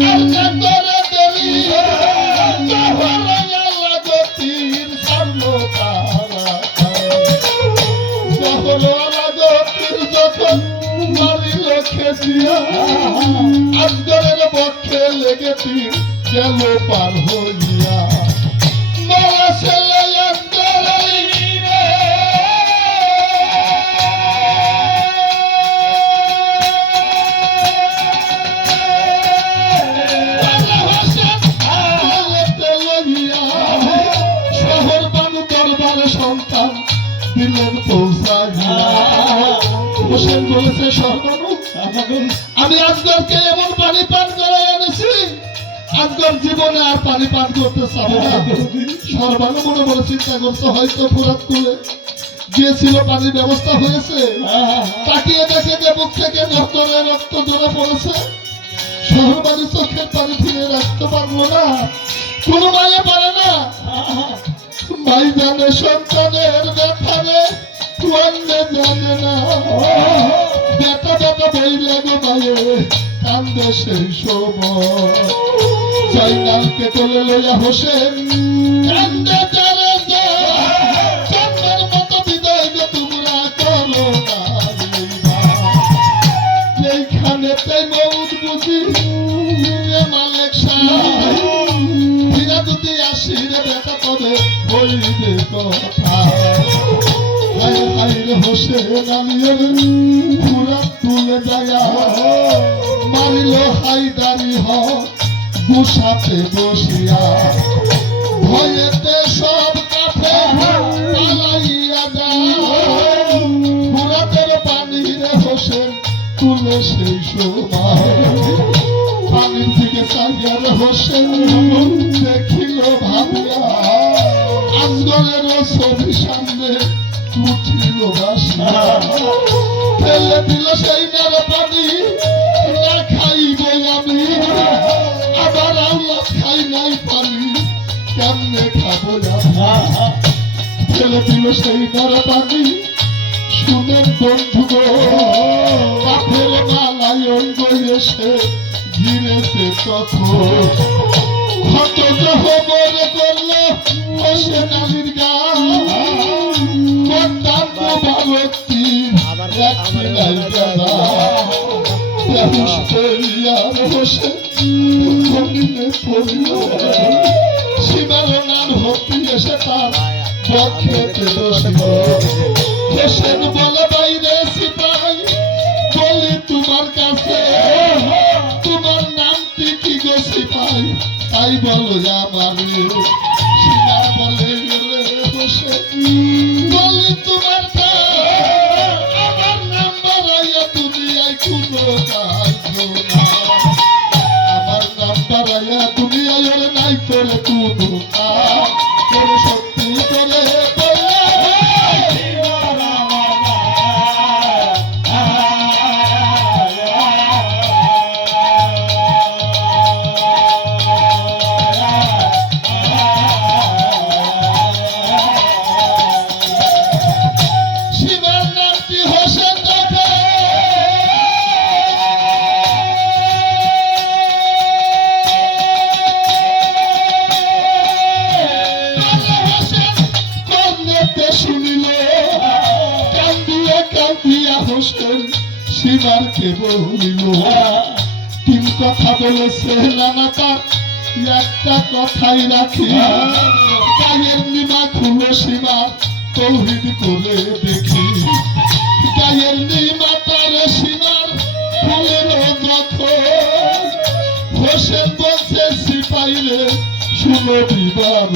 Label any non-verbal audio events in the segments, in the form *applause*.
*laughs* আজগরের পক্ষে লেগেছি গেল পার হইয়া। আমি আজগরকে এমন পানি পান করে জীবনে আর পানি পান করতে চাবো না। সর্বানু মনে মনে চিন্তা করতে হয়তো ফুরাত তুলে গিয়েছিল পানির ব্যবস্থা হয়েছে, তাকিয়ে দেখে যে বুক থেকে রক্তরে রক্ত ধরে পড়েছে। সর্বানু চোখের পানি ফিরে রাখতে পারব না। কোনো মায়ে পারে না। মাই জানে সন্তানের ব্যথারে জানে না। ব্যথা ব্যথা বই লাগে মায়ে, কান্দে সেই সময়। জয়নালকে কোলে লইয়া হোসেন কান্দে তারে জন্মের মতো বিদায় গো তোমরা করো না রে মা। এইখানে তাই মৌত বুঝি মালিক সাহেব। কথা। হোসেন এর পুরা তুলে যায়া মারিল হাইদারি হ গুসাতে বসিয়া। ভয়েতে সব কাফে পালাইয়া যায় মুরাদের পানি রে হোসেন তুলে সেই সময় পানির দিকে চাইয়ার হোসেন দেখিল ভাবিয়া। আজগরের ছবি সামনে উঠিল বাসিয়া ফেলে দিল সেই নার পানি না খাইব আমি আবার আউলাদ খাই নাই পানি কেমনে খাব আমি ফেলে দিল সেই নার পানি করল হোসেন আলীর গান সীমারণার হতি এসে তার বসিল হোসেন বলে বাইরে সিপাই বলি তোমার কাছে তোমার নামটি কি গো সিপাই? তাই বলো আমার। সীমা বলে রে হইতে শুনিলে কান্দিয়া কান্দিয়া হোস্টেল সীমার কে বলিল তিন কথা বলেছে নানা তার, একটা কথাই রাখি গায়ের নিমা খুলো সীমা, তৌহিদ করে দেখি। গায়ের নিমা তার সীমার খুলে যখন হোসেন বসে সিপাইরে শুনো বিবাহ।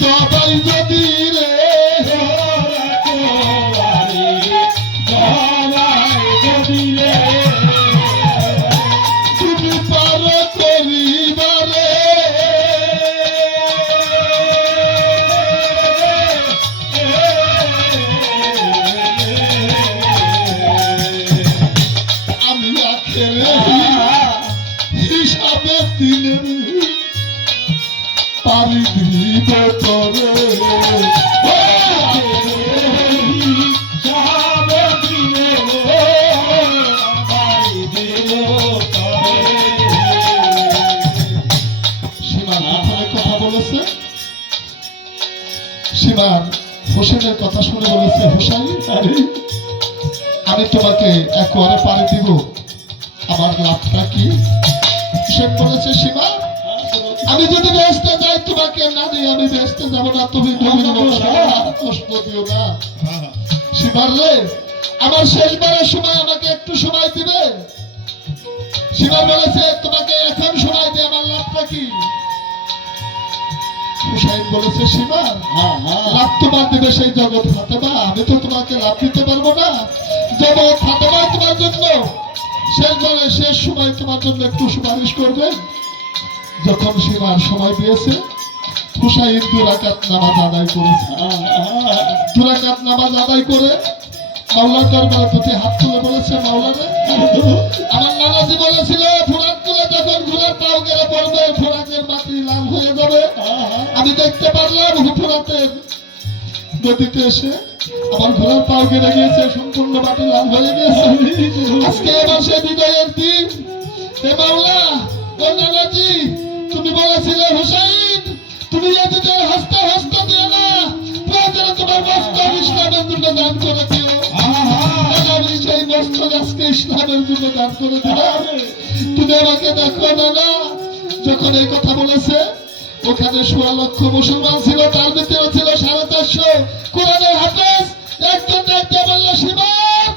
সবাই যদি রে হোসেন বলেছে সীমা আমি যদি ব্যস্তে যাই তোমাকে না দিয়ে আমি ব্যস্তে যাব না তুমি তুমি কষ্ট দিও না। সীমার রে আমার শেষবারের সময় আমাকে একটু সময় দিবে? সীমা বলেছে তোমাকে এখন সময় দিয়ে আমার লাভটা কি? হুসাইন বলেছে সীমা লাভ তোমার দেবে সেই জগৎ ফাতেমা। আমি তো তোমাকে লাভ দিতে পারব না। জগৎ ফাতেমা তোমার জন্য শেষ বলে শেষ সময় তোমার জন্য একটু সুপারিশ করবে। যখন সীমার সময় দিয়েছে হুসাইন দুরাকাত নামাজ আদায় করেছে। দুরাকাত নামাজ আদায় করে মাওলার দরবারের প্রতি হাত তুলে বলেছে মাওলা রে আমার নানাজি বলেছিল ফোরাক তুলে যখন ঘোড়ার পাও গেলে পড়বে ফোরাকের মাটি লাল হয়ে যাবে। আমি দেখতে পারলাম হুফুরাতের নদীতে এসে আমার ঘোড়ার পাও গেড়ে গিয়েছে সম্পূর্ণ মাটি লাল হয়ে গিয়েছে আজকে আমার সে বিজয়ের দিন। হে মাওলা ও তুমি বলেছিলে, হুসাইন, তুমি এদিকে হস্ত হস্ত দিও না প্রয়োজনে তোমার বস্ত্র ইসলামের জন্য দান করে দিও। সেই বস্ত্র আজকে ইসলামের জন্য দান করে দিলাম। তুমি আমাকে দেখো না যখন এই কথা বলেছে, ওখানে সোয়া লক্ষ মুসলমান ছিল, তার ভিতরে ছিল সাড়ে চারশো কোরআনের হাফেজ। একজন ডাকতে বলল সীমার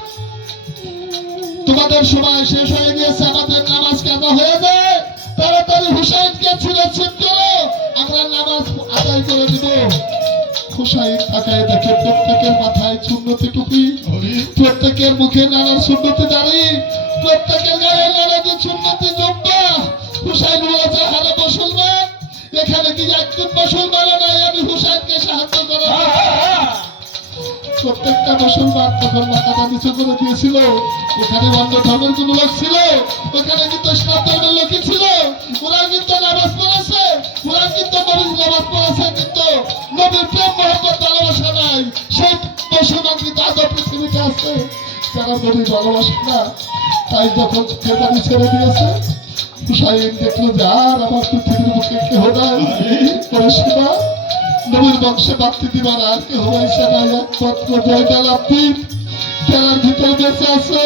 তোমাদের সময় শেষ হয়ে গিয়েছে, আমাদের নামাজ কাজা হয়ে তাড়াতাড়ি হুসাইনকে ছিঁড়ে ছিপ করো, আমরা নামাজ আদায় করে দিব হুসাইন তাকায় দেখে এখানে কি একজন মুসলমান আমি হুসাইনকে সাহায্য করা প্রত্যেকটা মুসলমান তখন মাথাটা নিচু করে দিয়েছিল ওখানে অন্য ধর্মের কোন লোক ছিল? ওখানে কিন্তু ইসলাম ধর্মের লোকই ছিল। ওরা কিন্তু নামাজ পড়েছে। ওরা কিন্তু নবীর নামাজ পড়েছে, কিন্তু নবীর প্রেম মহব্বত ভালোবাসা নাই। সেই মুসলমান কিন্তু আজও পৃথিবীতে আছে। যারা নবীর ভালোবাসে না, তাই যখন চোখের পানি ছেড়ে দিয়েছে, হুসাইন দেখল যে আর আমার পৃথিবীর মুখে কেহ নাই। সেবা নবীর বংশে বাপ্তি দিবার আর কেহ নাই সেটা একমাত্র জয়দাল আব্দিন খেলার ভিতরে বেঁচে আছে।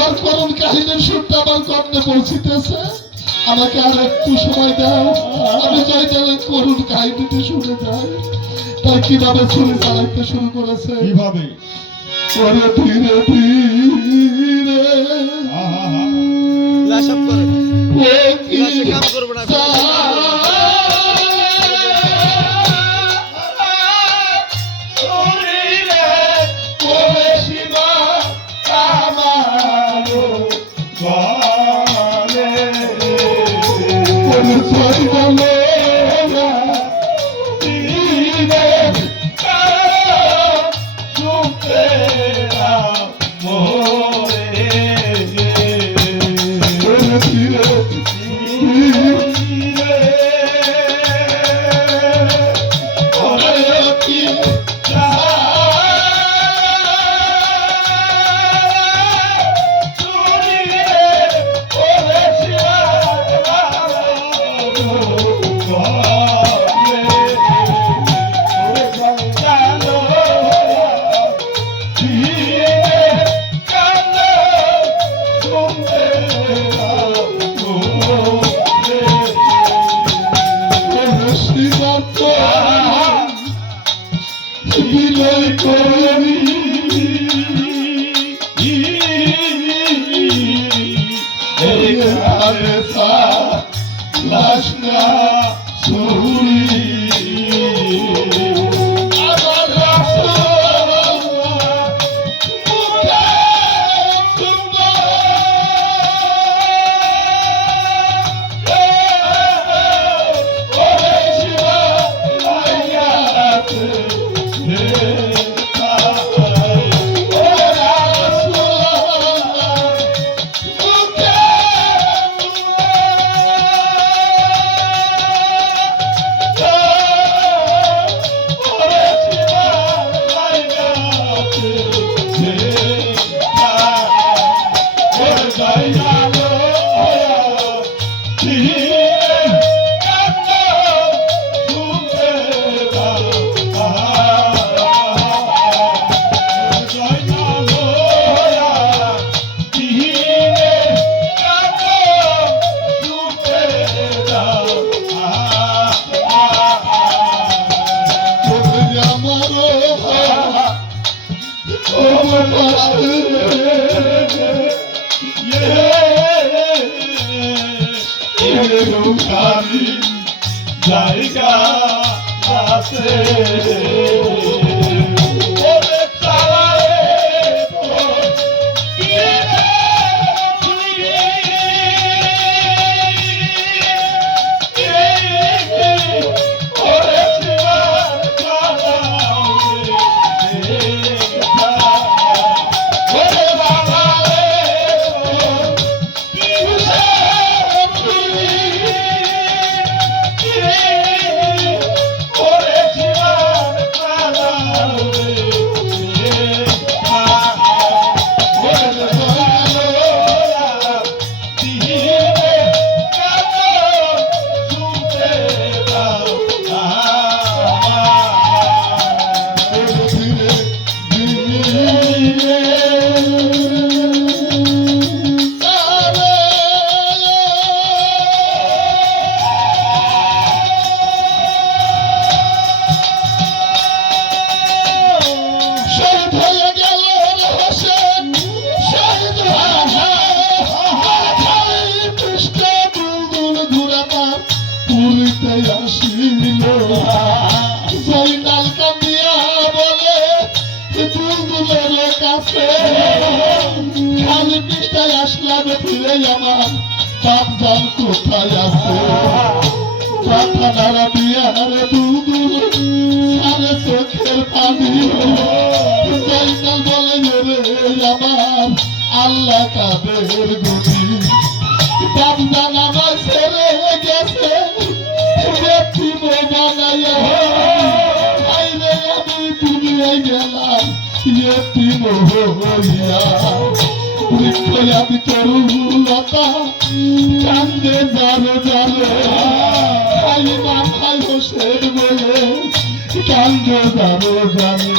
ওর করুণ কাহিনীর সুরটা আমার কর্ণে পৌঁছিতেছে। আমাকে আর একটু সময় দাও। আমি জয়দালের করুণ কাহিনীটি শুনে যাই। তাই কীভাবে ছুরি চালাইতে শুরু করেছে? কীভাবে? ওরে ধীরে ধীরে। করে। ও কি কাম করব না। Eu sou. Thank you. Thank you. পৃষ্ঠায় আসলাম ফিরে আমার? বাপ জান কোথায় আছে? কথা নারা বিয়ার দুলদুল সারে চোখের পানি। জয়নাল বলে রে আমার, আল্লাহ কাদের গুণী বাবজান আমার ছেড়ে গেছে ব্যক্তি গেলাম ইয়েতি হইয়া বৃক্ষ আমি তরুলতা কান্দে যাবে যাবে খাই মাথায় হোসেন বলে। কান্দে যাবে যাবে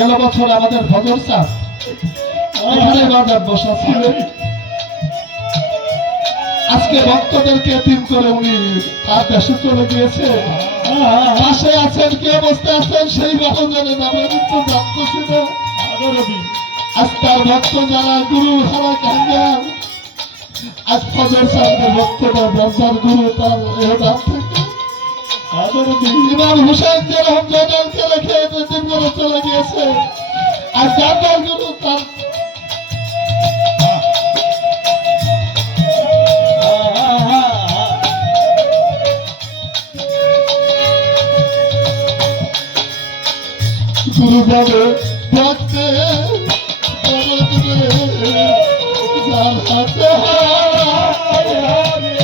গেল বছর আমাদের ফজর চাপ এখানে বাজার বসা ছিল। আজকে ভক্তদেরকে এতিম করে উনি তার দেশে চলে গিয়েছে। পাশে আছেন, কে অবস্থা আছেন, সেই ভালো জানেন আমরা কিন্তু জানতেছি না আজ তার ভক্ত যারা, গুরু হারা কাঙ্গাল আজ ফজর সাহেবের ভক্তরা ব্রহ্মার গুরু তার এ ইমাম হুসেন যেরকম জনলকে রেখে এতিম করে চলে গিয়েছে। আর জানবার গুরু তার গুরু বলে ভক্তে যার হাতে কোথায়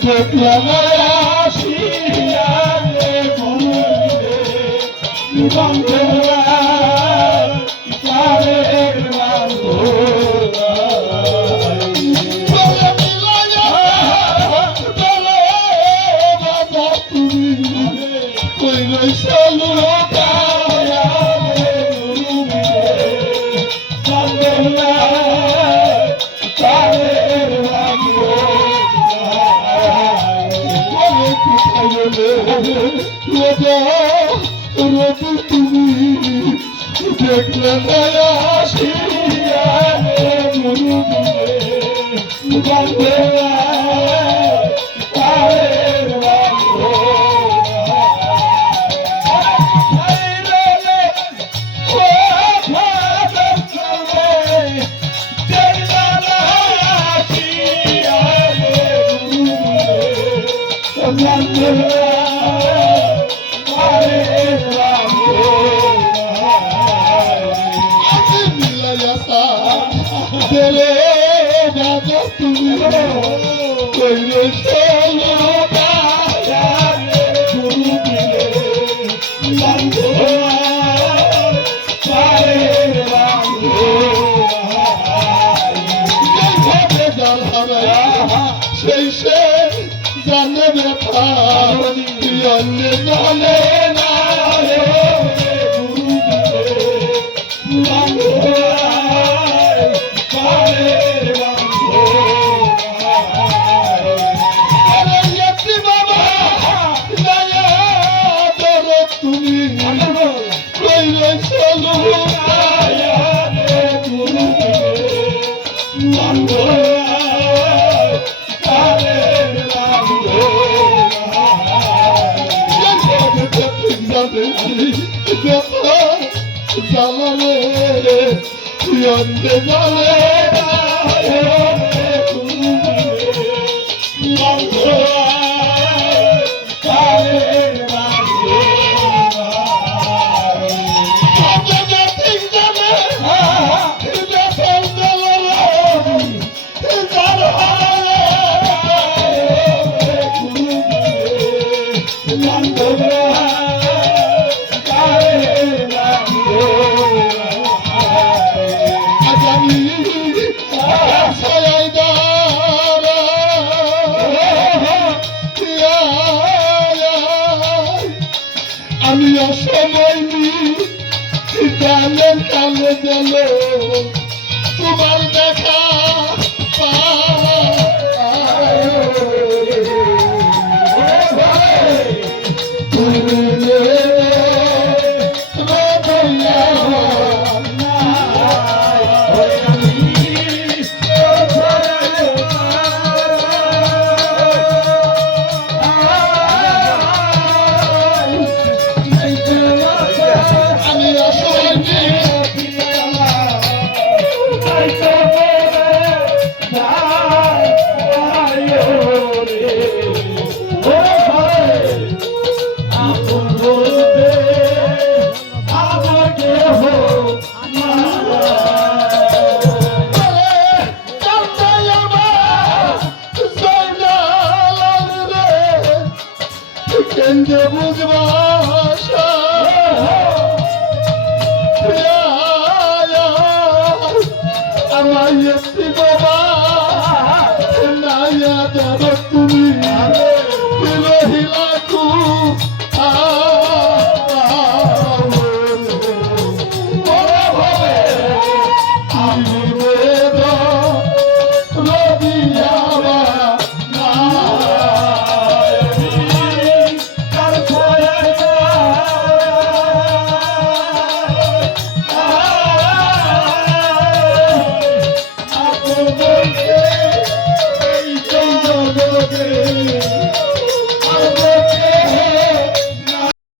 দেখলাম দেখলে আরে আগামী